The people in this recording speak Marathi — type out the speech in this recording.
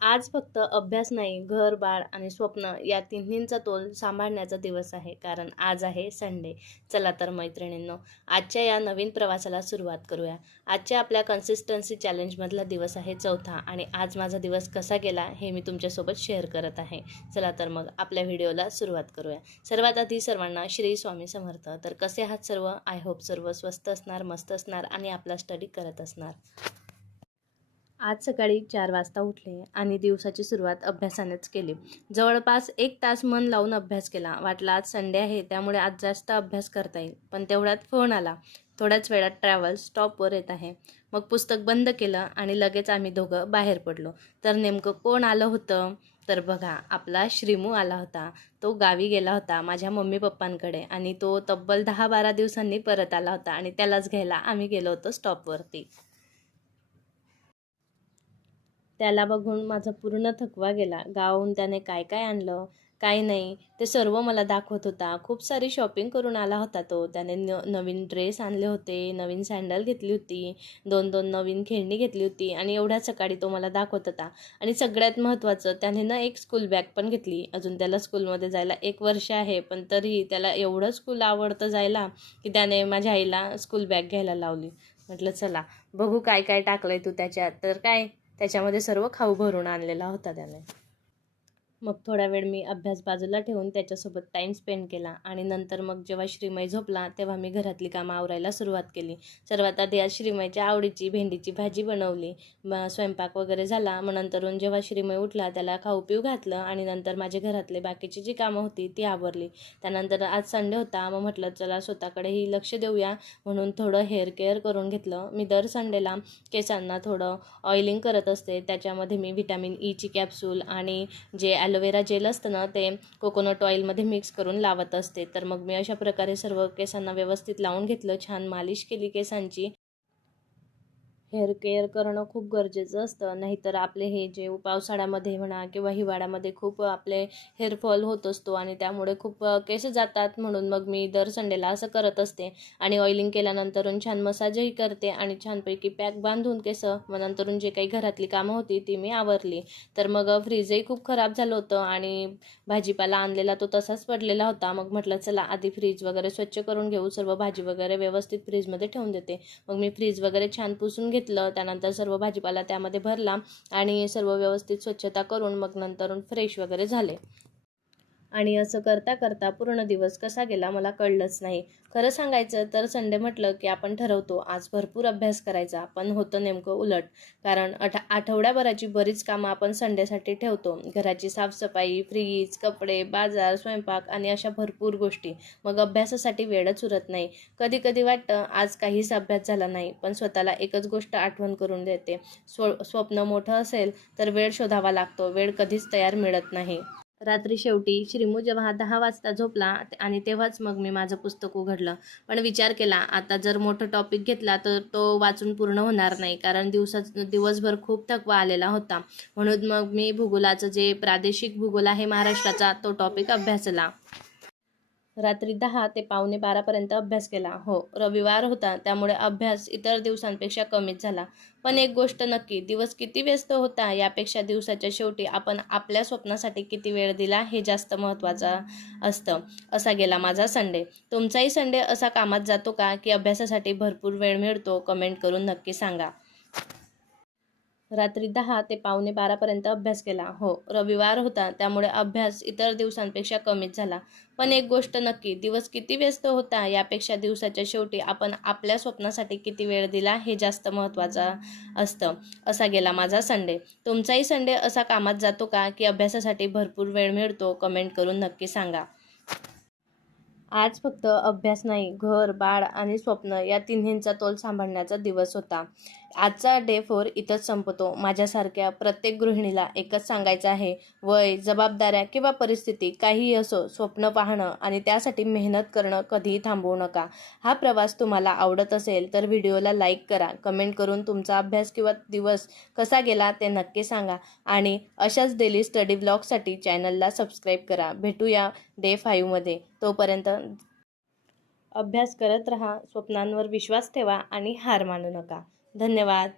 आज फक्त अभ्यास नाही, घर, बाळ आणि स्वप्न या तिन्हींचा तोल सांभाळण्याचा दिवस आहे. कारण आज आहे संडे. चला तर मैत्रिणींनो, आजच्या या नवीन प्रवासाला सुरुवात करूया. आजच्या आपल्या कन्सिस्टन्सी चॅलेंजमधला दिवस आहे चौथा आणि आज माझा दिवस कसा गेला हे मी तुमच्यासोबत शेअर करत आहे. चला तर मग आपल्या व्हिडिओला सुरुवात करूया. सर्वात आधी सर्वांना श्री स्वामी समर्थ. तर कसे आहात सर्व? आय होप सर्व स्वस्त असणार, मस्त असणार आणि आपला स्टडी करत असणार. आज सकाळी 4 वाजता उठले आणि दिवसाची सुरुवात अभ्यासानेच केली. जवळपास 1 तास मन लावून अभ्यास केला. वाटलं आज संडे आहे त्यामुळे आज जास्त अभ्यास करता येईल. पण तेवढ्यात फोन आला. थोड्याच वेळात ट्रॅव्हल स्टॉपवर येत आहे. मग पुस्तक बंद केलं आणि लगेच आम्ही दोघं बाहेर पडलो. तर नेमकं कोण आलं होतं? तर बघा, आपला श्रीमू आला होता. तो गावी गेला होता माझ्या मम्मी पप्पांकडे आणि तो तब्बल 10-12 दिवसांनी परत आला होता आणि त्यालाच घ्यायला आम्ही गेलो होतो स्टॉपवरती. त्याला बघून माझा पूर्ण थकवा गेला. गावाहून त्याने काय काय आणलं, काय नाही, ते सर्व मला दाखवत होता. खूप सारी शॉपिंग करून आला होता तो. त्याने नवीन ड्रेस आणले होते, नवीन सँडल घेतली होती, 2-2 नवीन खेळणी घेतली होती आणि एवढ्या सकाळी तो मला दाखवत होता. आणि सगळ्यात महत्त्वाचं, त्याने ना एक स्कूल बॅग पण घेतली. अजून त्याला स्कूलमध्ये जायला 1 वर्ष आहे, पण तरीही त्याला एवढं स्कूल आवडतं जायला की त्याने माझ्या आईला स्कूल बॅग घ्यायला लावली. म्हटलं चला बघू काय काय टाकलं आहे तू त्याच्यात. तर काय, त्याच्यामध्ये सर्व खाऊ भरून आणलेला होता त्याने. मग थोडा वेळ मी अभ्यास बाजूला ठेवून त्याच्यासोबत टाईम स्पेंड केला आणि नंतर मग जेव्हा श्रीमय झोपला तेव्हा मी घरातली कामं आवरायला सुरुवात केली. सर्वात आधी आज श्रीमयच्या आवडीची भेंडीची भाजी बनवली. स्वयंपाक वगैरे झाला. मग नंतरून जेव्हा श्रीमय उठला त्याला खाऊ पिऊ घातलं आणि नंतर माझे घरातले बाकीची जी कामं होती ती आवरली. त्यानंतर आज संडे होता, मग म्हटलं चला स्वतःकडेही लक्ष देऊया म्हणून थोडं हेअर केअर करून घेतलं. मी दर संडेला केसांना थोडं ऑइलिंग करत असते. त्याच्यामध्ये मी व्हिटॅमिन ईची कॅप्सूल आणि जे ॲलोवेरा जेल असतं ना, ते कोकोनट ऑइलमध्ये मिक्स करून लावत असते. तर मग मी अशा प्रकारे सर्व केसांना व्यवस्थित लावून घेतलं. छान मालिश केली केसांची. हेअर केअर करणं खूप गरजेचं असतं. नाहीतर आपले हे जे पावसाळ्यामध्ये म्हणा किंवा हिवाळ्यामध्ये खूप आपले हेअरफॉल होत असतो आणि त्यामुळे खूप केस जातात. म्हणून मग मी दर संडेला असं करत असते. आणि ऑइलिंग केल्यानंतरून छान मसाजही करते आणि छानपैकी पॅक बांधून केस मग नंतरून जे काही घरातली कामं होती ती मी आवरली. तर मग फ्रीजही खूप खराब झालं होतं आणि भाजीपाला आणलेला तो तसाच पडलेला होता. मग म्हटलं चला आधी फ्रीज वगैरे स्वच्छ करून घेऊ. सर्व भाजी वगैरे व्यवस्थित फ्रीजमध्ये ठेवून देते. मग मी फ्रीज वगैरे छान पुसून घेतलं. त्यानंतर सर्व भाजीपाला त्यामध्ये भरला आणि सर्व व्यवस्थित स्वच्छता करून मग नंतरून फ्रेश वगैरे झाले. आणि असं करता करता पूर्ण दिवस कसा गेला मला कळलंच नाही. खरं सांगायचं तर संडे म्हटलं की आपण ठरवतो आज भरपूर अभ्यास करायचा, पण होतं नेमकं उलट. कारण आठवड्याभराची बरीच कामं आपण संडेसाठी ठेवतो. घराची साफसफाई, फ्रीज, कपडे, बाजार, स्वयंपाक आणि अशा भरपूर गोष्टी. मग अभ्यासासाठी वेळच उरत नाही. कधी कधी वाटतं आज काहीच अभ्यास झाला नाही, पण स्वतःला एकच गोष्ट आठवण करून देते. स्वप्न मोठं असेल तर वेळ शोधावा लागतो, वेळ कधीच तयार मिळत नाही. रात्री शेवटी श्रीमू जेव्हा 10 वाजता झोपला आणि तेव्हाच मग मी माझं पुस्तक उघडलं. पण विचार केला आता जर मोठं टॉपिक घेतला तर तो वाचून पूर्ण होणार नाही, कारण दिवसभर खूप थकवा आलेला होता. म्हणून मग मी भूगोलाचं जे प्रादेशिक भूगोल आहे महाराष्ट्राचा तो टॉपिक अभ्यासला. रात्री 10 ते पावणे 12 अभ्यास केला. हो, रविवार होता त्यामुळे अभ्यास इतर दिवसांपेक्षा कमीच झाला. पण एक गोष्ट नक्की, दिवस किती व्यस्त होता यापेक्षा दिवसाच्या शेवटी आपण आपल्या स्वप्नासाठी किती वेळ दिला हे जास्त महत्त्वाचं असतं. असा गेला माझा संडे. तुमचाही संडे असा कामात जातो का की अभ्यासासाठी भरपूर वेळ मिळतो? कमेंट करून नक्की सांगा. रात्री 10 ते पावणे 12 अभ्यास केला. हो, रविवार होता त्यामुळे अभ्यास इतर दिवसांपेक्षा कमीच झाला. पण एक गोष्ट नक्की, दिवस किती व्यस्त होता यापेक्षा दिवसाच्या शेवटी आपण आपल्या स्वप्नासाठी किती वेळ दिला हे जास्त महत्त्वाचं असतं. असा गेला माझा संडे. तुमचाही संडे असा कामात जातो का की अभ्यासासाठी भरपूर वेळ मिळतो? कमेंट करून नक्की सांगा. आज फक्त अभ्यास नाही, घर, बाळ आणि स्वप्न या तिन्हींचा तोल सांभाळण्याचा दिवस होता. आजचा डे 4 इथंच संपतो. माझ्यासारख्या प्रत्येक गृहिणीला एकच सांगायचं आहे, वय, जबाबदाऱ्या किंवा परिस्थिती काहीही असो, स्वप्न पाहणं आणि त्यासाठी मेहनत करणं कधीही थांबवू नका. हा प्रवास तुम्हाला आवडत असेल तर व्हिडिओला लाईक करा, कमेंट करून तुमचा अभ्यास किंवा दिवस कसा गेला ते नक्की सांगा आणि अशाच डेली स्टडी ब्लॉगसाठी चॅनलला सबस्क्राईब करा. भेटूया डे 5 मध्ये. तोपर्यंत अभ्यास करत राहा, स्वप्नांवर विश्वास ठेवा आणि हार मानू नका. धन्यवाद.